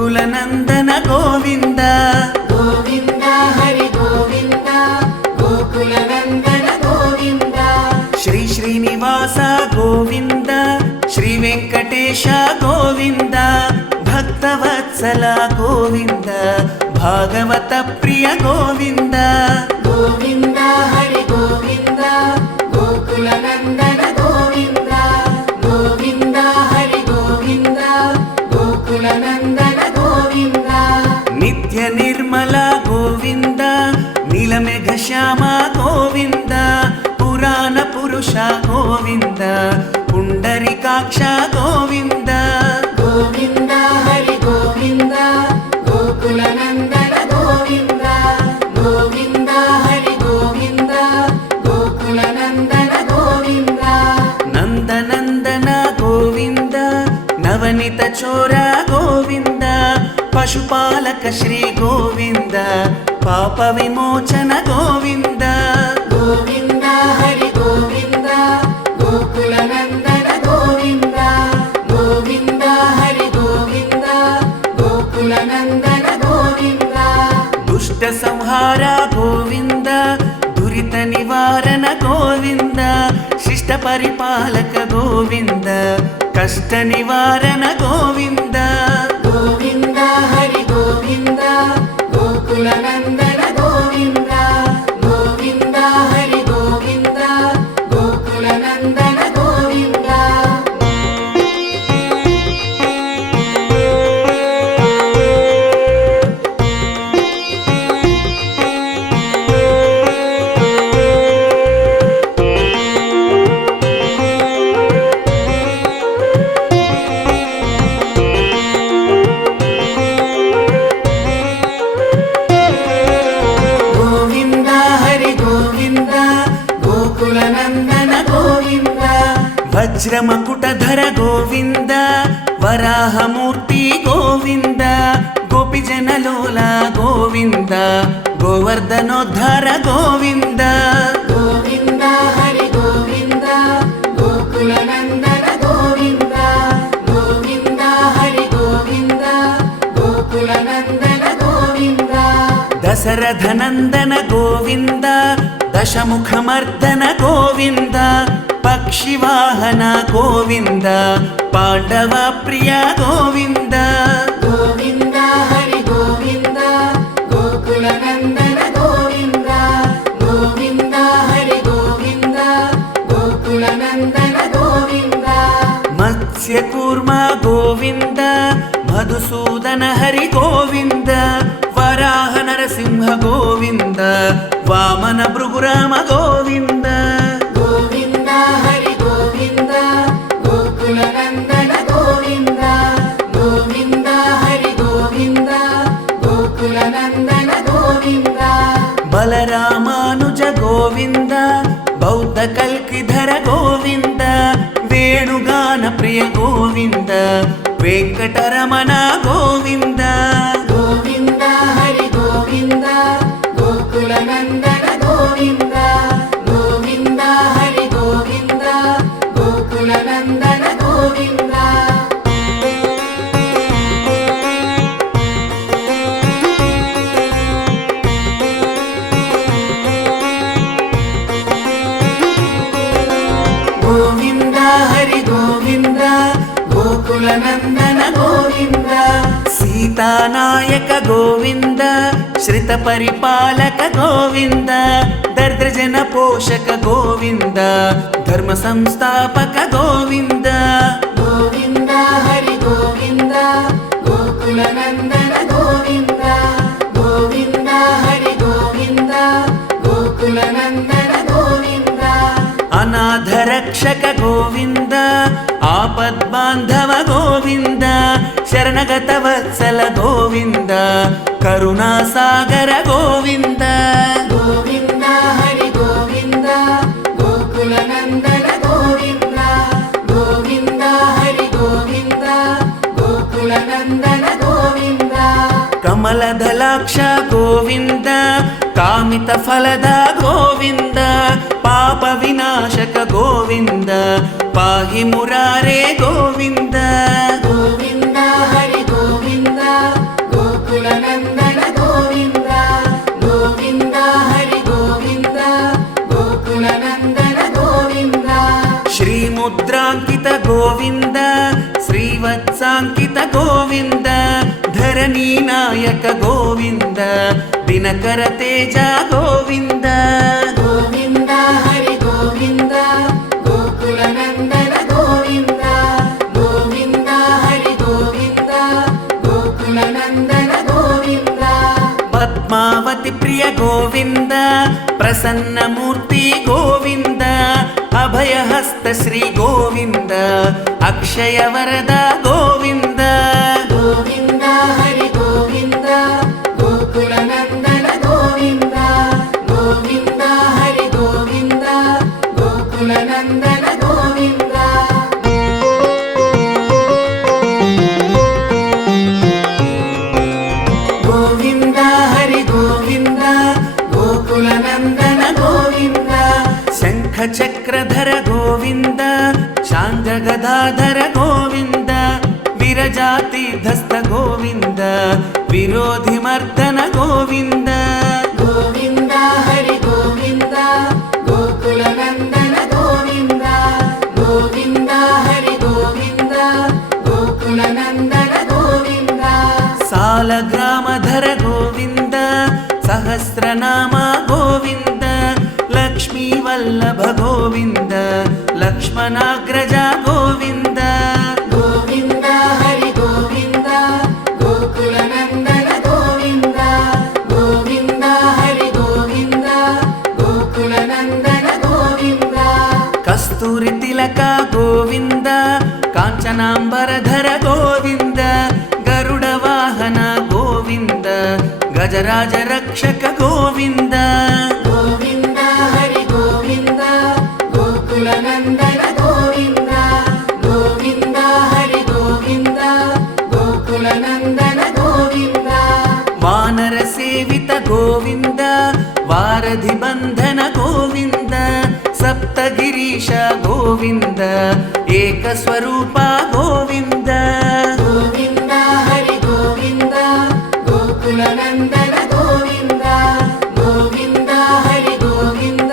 గోకుల నందన గోవింద గోవింద హరి గోవింద గోకుల నందన గోవింద శ్రీ శ్రీనివాస గోవింద శ్రీ వెంకటేశ గోవింద భక్తవత్సల గోవింద భాగవత ప్రియ గోవింద గోవింద హరి గోవింద గోకుల నందన గోవింద గోవింద హరి గోవింద గోకుల నందన గోవింద నిత్య నిర్మల గోవింద నీలమేఘ శ్యామ గోవింద పురాణ పురుష గోవింద పుండరీకాక్ష గోవింద గోవింద హరి గోవింద గోకుల నందన గోవింద గోవింద హరి గోవింద గోకుల నందన గోవింద నందనందన గోవింద నవనిత చోర గోవింద పశుపాలక శ్రీ గోవింద పాప విమోచన గోవింద గోవింద హరి గోవింద గోకుల నందన గోవింద గోవింద హరి గోవింద గోకుల నందన గోవింద దుష్ట సంహార గోవింద దురిత నివారణ గోవింద శిష్ట పరిపాలక గోవింద కష్ట నివారణ గోవింద గోవింద హరి గోవింద గోకుల నందన గోవింద గోవింద హరి గోవింద గోకుల నందన గోవింద గోవింద హరి గోవింద గోకుల నందన గోవింద వజ్రమకుటధర గోవింద వరాహమూర్తి గోవింద గోపిజనలోల గోవింద గోవర్ధనోద్ధార గోవింద గోవింద హరి గోవింద గోకుల నందన గోవింద గోవింద హరి గోవింద గోకుల నందన గోవింద దశరథ నందన గోవింద దశముఖమర్దన గోవింద పక్షివాహన గోవింద పాండవ ప్రియ గోవింద గోవింద హరి గోవింద గోకుల నందన గోవింద గోవింద హరి గోవింద గోకుల నందన గోవింద మత్స్యకూర్మ గోవింద మధుసూదన హరి గోవింద వరాహ నరసింహ గోవింద వామన భృగురామ గోవింద గోవింద హరి గోవింద గోకుల నందన గోవింద గోవింద హరి గోవింద గోకుల నందన గోవింద బలరామానుజ గోవింద బౌద్ధ కల్కిధర గోవింద వేణుగాన ప్రియ గోవింద వెంకటరమణ గోవింద గోవింద హరి గోవింద గోకుల నందన గోవింద గోవింద హరి గోవింద గోకుల నందన గోవింద గోవింద హరి గోవింద గోకుల నందన గోవింద సీతానాయక గోవింద శ్రిత పరిపాలక గోవింద దరిద్రజన పోషక గోవింద ధర్మ సంస్థాపక గోవింద గోవింద హరి గోవింద గోకుల నందన గోవింద గోవింద హరి గోవింద గోకుల నందన గోవింద అనాథ రక్షక గోవింద ఆపద్బాంధవ గోవింద శరణగత వత్సల గోవింద కరుణాసాగర గోవింద గోవింద హరి గోవింద గోకుల నందన గోవింద గోవింద హరి గోవింద గోకుల నందన గోవింద కమలదలాక్ష గోవింద కామిత ఫలద గోవింద పాప వినాశక గోవింద పాహి మురారే గోవింద గోవింద హరి గోవింద श्रीमुद्राङ्कित गोविन्द श्रीवत्साङ्कित गोविन्द धरणीनायक गोविन्द दिनकर तेज गोविन्द गोविन्द हरि गोविन्द गोकुलनन्दन गोविन्द गोविन्द हरि गोविन्द गोकुलनन्दन गोविन्द पद्मावति प्रिय गोविन्द प्रसन्नमूर्ति गोविन्द अभयहस्त श्री गोविन्द अक्षय वरद गोविन्द गोविन्द हरि गोविन्द गोकुलनन्दन गोविन्द गोविन्द हरि गोविन्द गोकुलनन्दन गोविन्द गोविन्द हरि गोविन्द गोकुलनन्दन गोविन्द शङ्खचक्रधर गोविन्द शाङ्गगदाधर गोविन्द विरजातीर्थस्थ गोविन्द विरोधिमर्दन गोविन्द गोविन्द हरि गोविन्द गोकुलनन्दन गोविन्द गोविन्द हरि गोविन्द गोकुलनन्दन गोविन्द सालग्रामधर गोविन्द सहस्रनाम गोविन्द लक्ष्मीवल्लभ गोविन्द लक्ष्मणाग्रज गोविन्द गोविन्द हरि गोविन्द गोकुलनन्दन गोविन्द गोविन्द हरि गोविन्द गोकुलनन्दन गोविन्द कस्तूरि तिलक गोविन्द काञ्चनाम्बरधर गोविन्द गरुड वाहन गोविन्द गजराज रक्षक गोविन्द गोविन्द हरि गोविन्द गोकुलनन्दन गोविन्द गोविन्द हरि गोविन्द गोकुलनन्दन गोविन्द वानर सेवित गोविन्द वारधि बन्धन गोविन्द सप्तगिरीश गोविन्द एकस्वरूप गोविन्द गोविन्द हरि गोविन्द गोकुलनन्दन गोविन्द गोविन्द हरि गोविन्द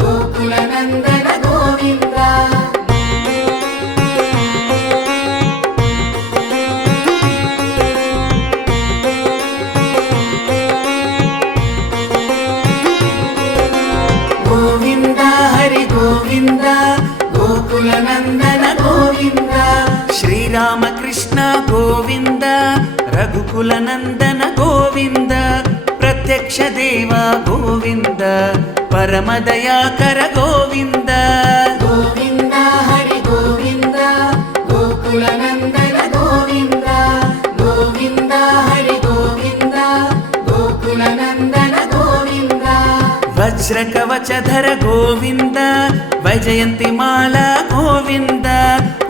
गोकुलनन्दन गोविन्द गोविन्द हरि गोविन्द गोकुलनन्दन गोविन्द श्रीरामकृष्ण गोविन्द रघुकुलनन्दन गोविन्द प्रत्यक्ष देव गोविन्द परमदयाकर गोविन्द गोविन्द हरि गोविन्द गोकुलनन्दन गोविन्द गोविन्द हरि गोविन्द गोकुलनन्दन गोविन्द वज्रकवचधर गोविन्द वैजयन्तिमाला गोविन्द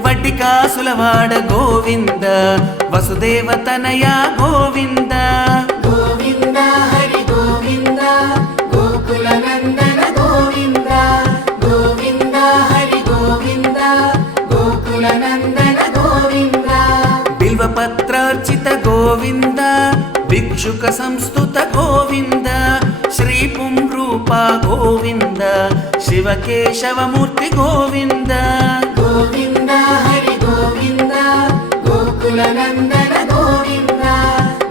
वटिकासुलवाड गोविन्द वसुदेवतनया गोविन्द गोविन्द हरि गोविन्द गोकुलनन्दन गोविन्द गोविन्द हरि गोविन्द गोकुलनन्दन गोविन्द बिल्वपत्रार्चित गोविन्द भिक्षुक संस्तुत गोविन्द श्रीपुंरूप गोविन्द शिवकेशवमूर्ति गोविन्द गोविन्द हरि गोविन्द गोकुलनन्दन गोविन्द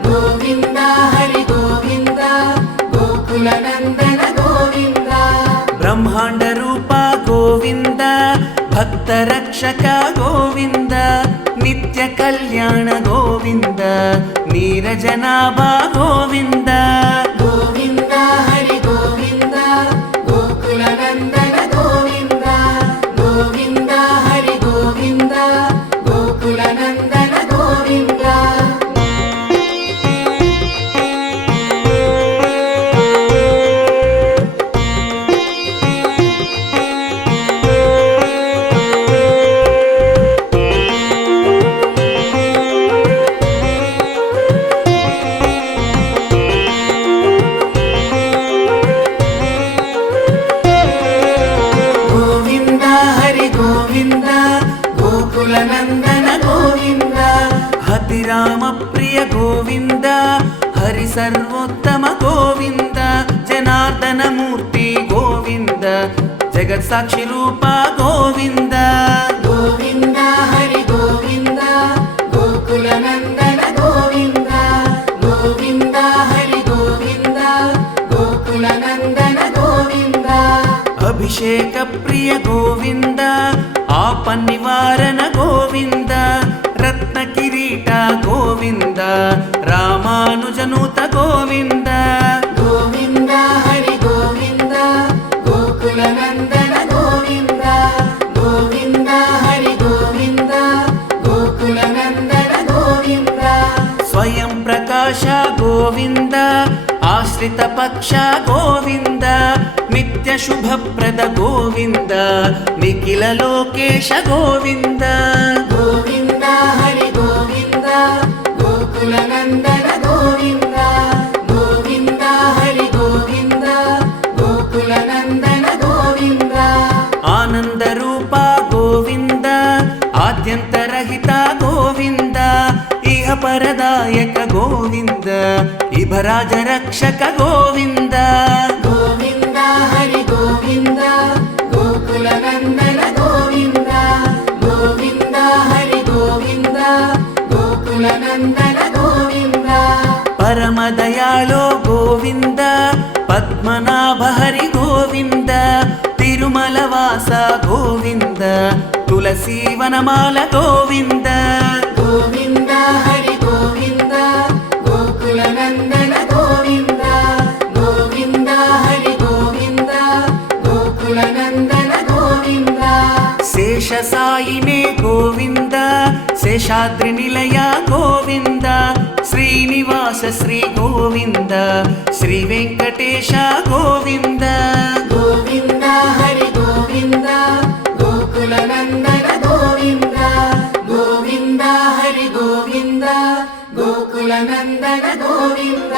गोविन्द हरि गोविन्द गोकुलनन्दन गोविन्द ब्रह्माण्ड रूप गोविन्द भक्तरक्षक गोविन्द नित्य कल्याण गोविन्द नीरजनाभ गोविन्द गोविन्द हरि गोविन्द गोकुलनन्दन गोविन्द गोविन्द हरि गोविन्द गोकुलनन्दन गोविन्द गोकुलनन्दन गोविन्द हतिराम प्रिय गोविन्द हरि सर्वोत्तम गोविन्द जनार्दन मूर्ति गोविन्द జగత్సాక్షి రూప గోవింద గోవింద హరి గోవింద గోకుల నందన గోవింద గోవింద హరి గోవింద గోకుల నందన గోవింద అభిషేక ప్రియ గోవింద ఆపన్నివారణ గోవింద రత్న కిరీట గోవింద రామానుజనూత గోవింద గోవింద హరి గోవింద గోకుల నందన గోవింద గోవింద హరి గోవింద గోకుల నందన గోవింద స్వయం ప్రకాశ గోవింద ఆశ్రిత పక్ష గోవింద నిత్య శుభప్రద గోవింద నిఖిల లోకేశ గోవింద గోవింద హరి గోవింద గోకుల నందన గోవింద గోవింద హరి గోవింద గోకుల నందన గోవింద ఆనంద రూప గోవింద ఆద్యంతరహిత గోవింద ఇహ పరదాయక గోవింద ఇభరాజ రక్షక గోవింద గోవింద హరి గోవింద గోకుల నందన గోవింద గోవింద హరి గోవింద గోకుల నందన గోవింద పరమ దయాలో గోవింద పద్మనాభ హరి గోవింద తిరుమల వాస గోవింద తులసీ వనమాల గోవింద గోవింద హరి గోవింద గోకుల నందన గోవింద గోవింద హరి గోవింద గోకుల నందన గోవింద శేష సాయినే గోవింద శేషాద్రి నిలయ గోవింద శ్రీనివాస శ్రీ గోవింద శ్రీ వెంకటేశ గోవింద గోవింద హరి గోవింద గోకుల నందన గోవింద గోవింద హరి గోవింద గోకుల నందన గోవింద